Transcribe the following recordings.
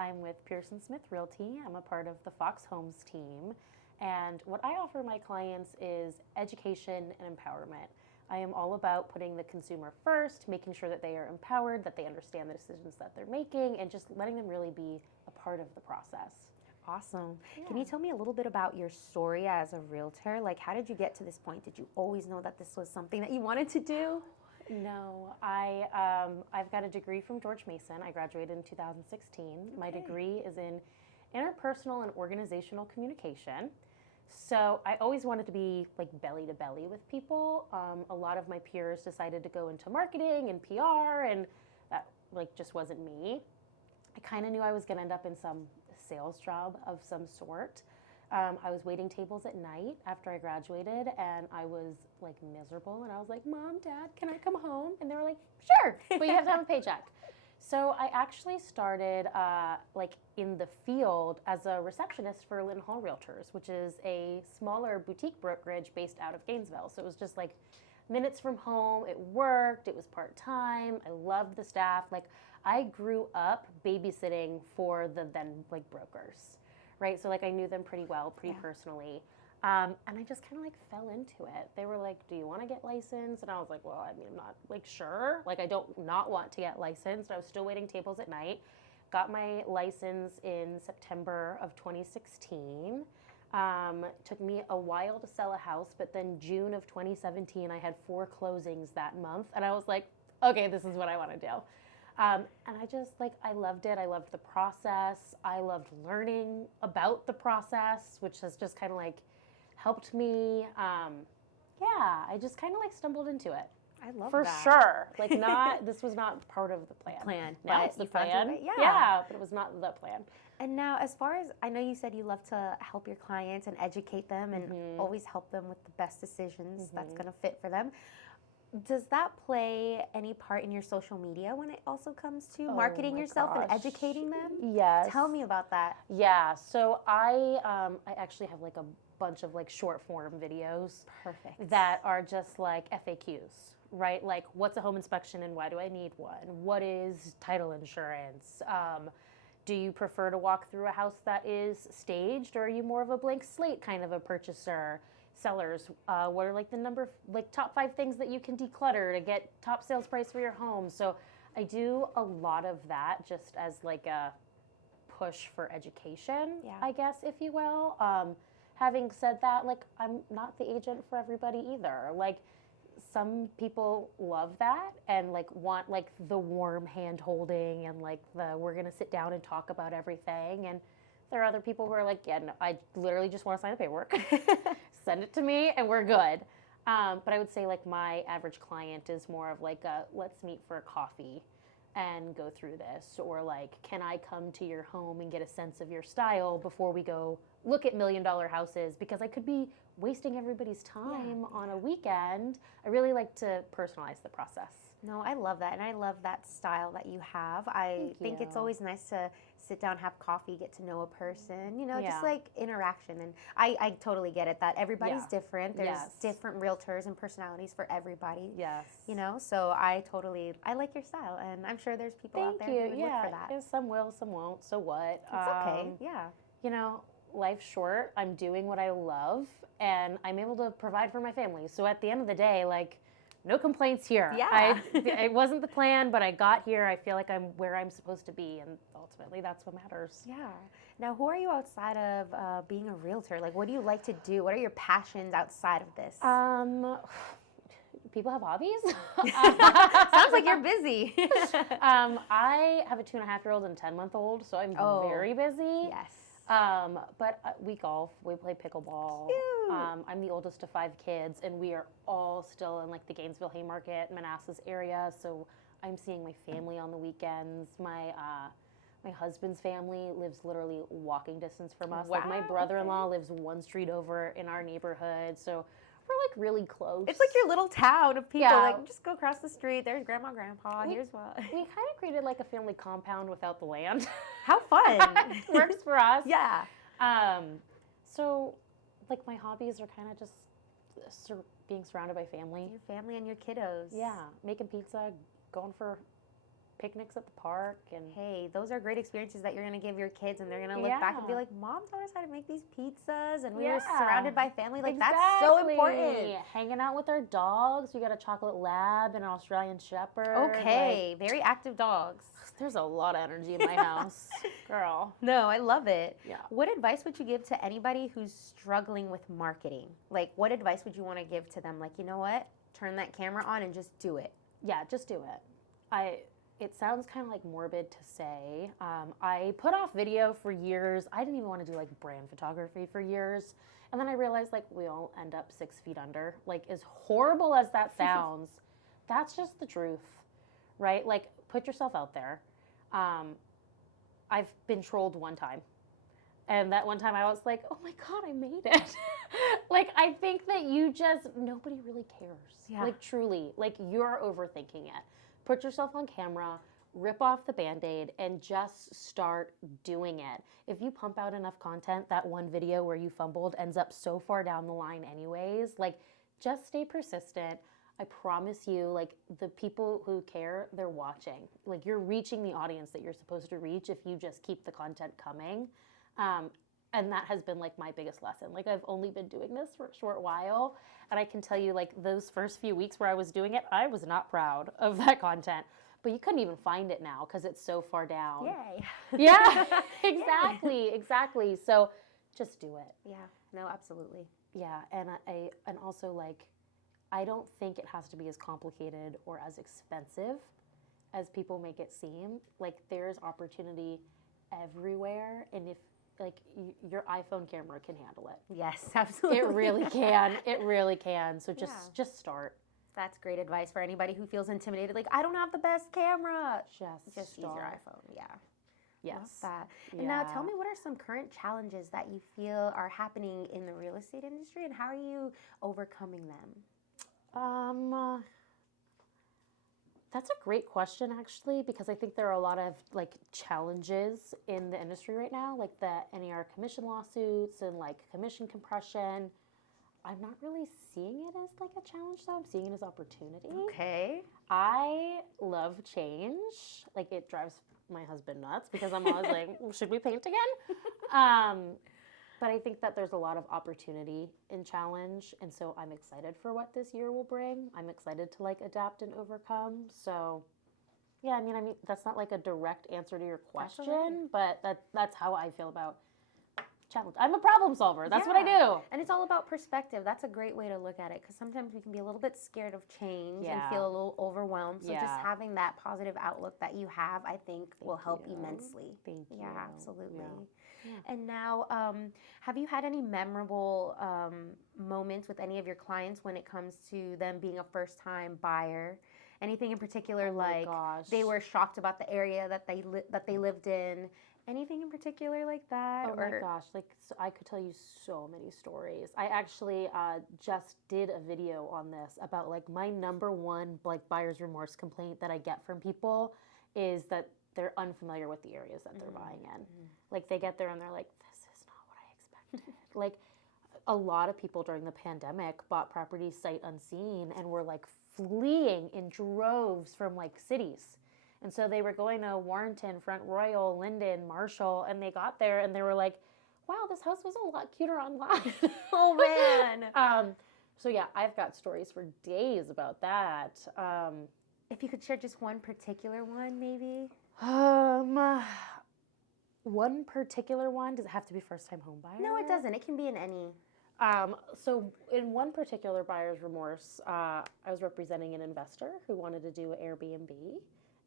I'm with Pearson Smith Realty. I'm a part of the Fox Homes team. And what I offer my clients is education and empowerment. I am all about putting the consumer first, making sure that they are empowered, that they understand the decisions that they're making, and just letting them really be a part of the process. Awesome. Yeah. Can you tell me a little bit about your story as a realtor? Like, how did you get to this point? Did you always know that this was something that you wanted to do? No, I've got a degree from George Mason. I graduated in 2016. My degree is in interpersonal and organizational communication. So I always wanted to be like belly to belly with people. A lot of my peers decided to go into marketing and PR, and that like just wasn't me. I kind of knew I was going to end up in some sales job of some sort. I was waiting tables at night after I graduated, and I was like miserable, and I was like, Mom, Dad, can I come home? And they were like, sure, but you have to have a paycheck. So I actually started like in the field as a receptionist for Lynn Hall Realtors, which is a smaller boutique brokerage based out of Gainesville. So it was just like minutes from home. It worked. It was part-time. I loved the staff. Like I grew up babysitting for the then like brokers, right? So like I knew them pretty well, pretty personally. And I just kind of like fell into it. They were like, do you want to get licensed? And I was like, well, I mean, I'm not like sure. Like I don't not want to get licensed. I was still waiting tables at night. Got my license in September of 2016. Took me a while to sell a house, but then June of 2017, I had 4 closings that month. And I was like, okay, this is what I want to do. And I just like, I loved it. I loved the process. I loved learning about the process, which has just kind of like helped me. I just kind of like stumbled into it. I love For that. sure. Like not, this was not part of the plan. Now but it's the you found your plan. way. Yeah, but it was not the plan. And now, as far as I know, you said you love to help your clients and educate them and always help them with the best decisions that's going to fit for them. Does that play any part in your social media when it also comes to marketing yourself and educating them? Yes. Tell me about that. Yeah. So I actually have like a bunch of like short form videos. Perfect. That are just like FAQs, right? Like what's a home inspection and why do I need one? What is title insurance? Do you prefer to walk through a house that is staged, or are you more of a blank slate kind of a purchaser? Sellers, what are like the top 5 things that you can declutter to get top sales price for your home? So I do a lot of that just as like a push for education, I guess, if you will. Having said that, like I'm not the agent for everybody either. Like some people love that and like want like the warm hand holding and like we're gonna sit down and talk about everything. And there are other people who are like, yeah, no, I literally just want to sign the paperwork. Send it to me and we're good. But I would say like my average client is more of like a let's meet for a coffee and go through this, or like, can I come to your home and get a sense of your style before we go look at $1 million houses, because I could be wasting everybody's time on a weekend. I really like to personalize the process. No, I love that, and I love that style that you have. I think it's always nice to sit down, have coffee, get to know a person, you know, just like interaction. And I totally get it that everybody's different. There's different realtors and personalities for everybody. Yes. You know, so I like your style, and I'm sure there's people out there who would look for that. Yeah, some will, some won't. So what? It's okay. Yeah. You know, life's short. I'm doing what I love, and I'm able to provide for my family. So at the end of the day, like, no complaints here. Yeah. It wasn't the plan, but I got here. I feel like I'm where I'm supposed to be, and ultimately that's what matters. Yeah. Now, who are you outside of being a realtor? Like, what do you like to do? What are your passions outside of this? People have hobbies. Sounds like you're busy. I have a 2.5-year-old and 10-month-old, so I'm very busy. Yes. But we golf, we play pickleball. Cute. I'm the oldest of 5 kids, and we are all still in like the Gainesville Haymarket, Manassas area. So I'm seeing my family on the weekends. My husband's family lives literally walking distance from us. Wow, like my brother-in-law lives 1 street over in our neighborhood. So we're like really close. It's like your little town of people. Like, just go across the street. There's grandma, grandpa. Here's what. We kind of created like a family compound without the land. How fun. Works for us. Yeah. So, like, my hobbies are kind of just being surrounded by family. Your family and your kiddos. Yeah. Making pizza, going for picnics at the park. And Hey, those are great experiences that you're going to give your kids, and they're going to look back and be like, Mom taught us how to make these pizzas, and we were surrounded by family. Like, that's so important. Hanging out with our dogs. We got a chocolate lab and an Australian shepherd. Okay, very active dogs. There's a lot of energy in my house, girl. No, I love it. Yeah. What advice would you give to anybody who's struggling with marketing? Like, what advice would you want to give to them? Like, you know what? Turn that camera on and just do it. Yeah, just do it. It sounds kind of like morbid to say. I put off video for years. I didn't even want to do like brand photography for years. And then I realized like we all end up 6 feet under. Like, as horrible as that sounds, that's just the truth, right? Like, put yourself out there. I've been trolled one time. And that one time I was like, oh my God, I made it. Like, I think that nobody really cares. Yeah. Like, truly, like, you're overthinking it. Put yourself on camera, rip off the Band-Aid, and just start doing it. If you pump out enough content, that one video where you fumbled ends up so far down the line anyways. Like, just stay persistent. I promise you, like, the people who care, they're watching. Like, you're reaching the audience that you're supposed to reach if you just keep the content coming. And that has been, like, my biggest lesson. Like, I've only been doing this for a short while, and I can tell you, like, those first few weeks where I was doing it, I was not proud of that content. But you couldn't even find it now because it's so far down. Yay. Yeah, exactly. So just do it. Yeah, no, absolutely. Yeah, and also, like, I don't think it has to be as complicated or as expensive as people make it seem. Like, there's opportunity everywhere, and if, like, your iPhone camera can handle it. Yes, absolutely. It really can. It really can. So just start. That's great advice for anybody who feels intimidated. Like, I don't have the best camera. Just use your iPhone. Yeah. Yes. Love that. And now tell me, what are some current challenges that you feel are happening in the real estate industry, and how are you overcoming them? That's a great question, actually, because I think there are a lot of, like, challenges in the industry right now, like the NAR commission lawsuits and, like, commission compression. I'm not really seeing it as, like, a challenge, though. I'm seeing it as opportunity. Okay. I love change. Like, it drives my husband nuts because I'm always like, should we paint again? But I think that there's a lot of opportunity in challenge, and so I'm excited for what this year will bring. I'm excited to, like, adapt and overcome. So, yeah, I mean, that's not, like, a direct answer to your question, but that's how I feel about challenge. I'm a problem solver. That's what I do. And it's all about perspective. That's a great way to look at it, because sometimes we can be a little bit scared of change and feel a little overwhelmed. So just having that positive outlook that you have, I think, will help immensely. Thank you. Yeah, absolutely. Yeah. And now, have you had any memorable moments with any of your clients when it comes to them being a first-time buyer? Anything in particular, like they were shocked about the area that they lived in? Anything in particular like that? Oh my gosh, like, so I could tell you so many stories. I actually just did a video on this about, like, my number one, like, buyer's remorse complaint that I get from people is that they're unfamiliar with the areas that they're buying in. Like, they get there and they're like, this is not what I expected. Like, a lot of people during the pandemic bought properties sight unseen and were, like, fleeing in droves from, like, cities. And so they were going to Warrenton, Front Royal, Linden, Marshall, and they got there and they were like, wow, this house was a lot cuter online. Oh, man. So, yeah, I've got stories for days about that. If you could share just one particular one, maybe? One particular one, does it have to be first-time home buyer? No, it doesn't. It can be in any. So in one particular buyer's remorse, I was representing an investor who wanted to do Airbnb,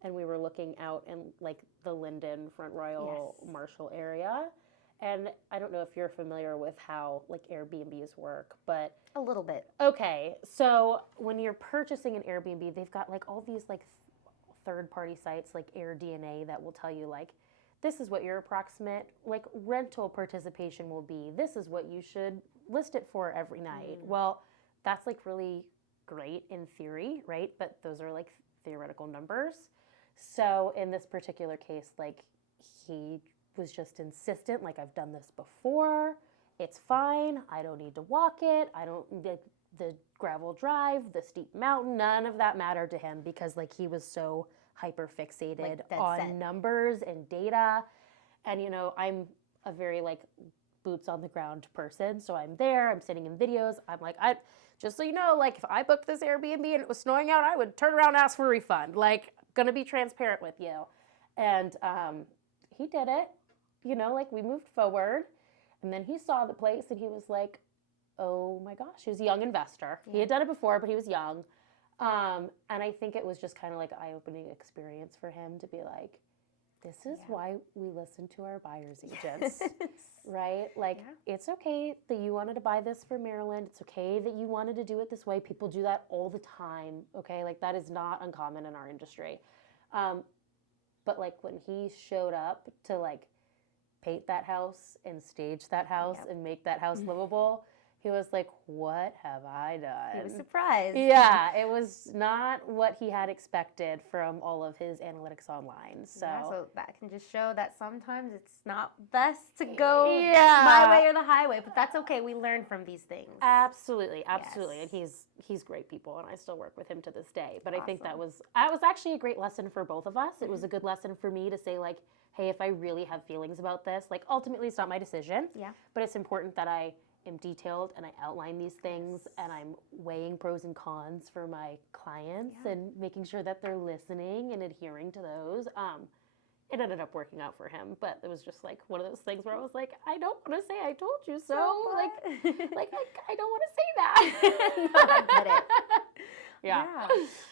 and we were looking out in, like, the Linden, Front Royal, Marshall area. And I don't know if you're familiar with how, like, Airbnbs work, but... A little bit. Okay, so when you're purchasing an Airbnb, they've got, like, all these, like, third-party sites like AirDNA that will tell you, like, this is what your approximate, like, rental participation will be. This is what you should list it for every night. Well, that's, like, really great in theory, right? But those are, like, theoretical numbers. So in this particular case, like, he was just insistent, like, I've done this before. It's fine. I don't need to walk it. I don't the gravel drive, the steep mountain, none of that mattered to him because, like, he was so hyper fixated Like, dead on set. numbers and data. And, you know, I'm a very like boots on the ground person. So I'm there, I'm sending him videos. I'm like, just so you know, like if I booked this Airbnb and it was snowing out, I would turn around and ask for a refund. Like, gonna be transparent with you. And he did it, you know, like we moved forward. And then he saw the place and he was like, oh my gosh, he was a young investor. He had done it before, but he was young. And I think it was just kind of like an eye-opening experience for him to be like, this is why we listen to our buyer's agents, right? Like, it's okay that you wanted to buy this for Maryland. It's okay that you wanted to do it this way. People do that all the time, okay? Like, that is not uncommon in our industry. But, like, when he showed up to, like, paint that house and stage that house and make that house livable, he was like, what have I done? He was surprised. Yeah, it was not what he had expected from all of his analytics online. So, so that can just show that sometimes it's not best to go my way or the highway, but that's okay. We learn from these things. Absolutely, absolutely. And he's great people, and I still work with him to this day. But I think that was actually a great lesson for both of us. It was a good lesson for me to say, like, hey, if I really have feelings about this, like, ultimately it's not my decision. Yeah. But it's important that I am detailed and I outline these things and I'm weighing pros and cons for my clients and making sure that they're listening and adhering to those. It ended up working out for him, but it was just like one of those things where I was like, I don't want to say I told you so. Like I don't want to say that. No, I get it. Yeah.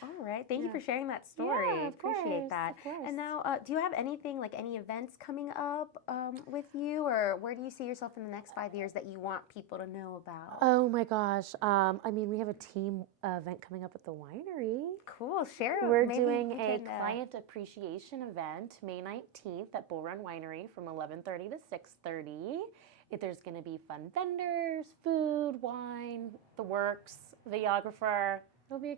All right. Thank you for sharing that story. Yeah, of Appreciate course, that. of course. And now, do you have anything, like any events coming up with you, or where do you see yourself in the next 5 years that you want people to know about? Oh my gosh. I mean, we have a team event coming up at the winery. Cool. Share. We're doing a client appreciation event May 19th at Bull Run Winery from 11:30 to 6:30. There's going to be fun vendors, food, wine, the works, videographer. It'll be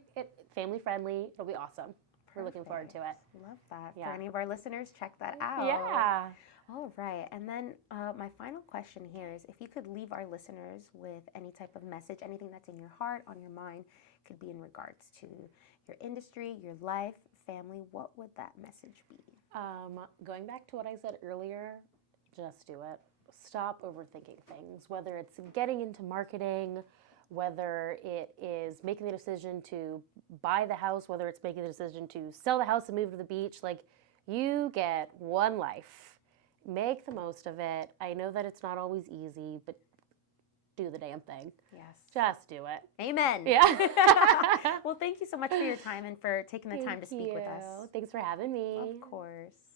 family friendly. It'll be awesome. We're looking forward to it. Love that. Yeah. For any of our listeners, check that out. Yeah. All right. And then my final question here is, if you could leave our listeners with any type of message, anything that's in your heart, on your mind, could be in regards to your industry, your life, family, what would that message be? Going back to what I said earlier, just do it. Stop overthinking things, whether it's getting into marketing, whether it is making the decision to buy the house, whether it's making the decision to sell the house and move to the beach. Like, you get one life. Make the most of it. I know that it's not always easy, but do the damn thing. Yes. Just do it. Amen. Yeah. Well, thank you so much for your time and for taking the time to speak with us. Thanks for having me. Of course.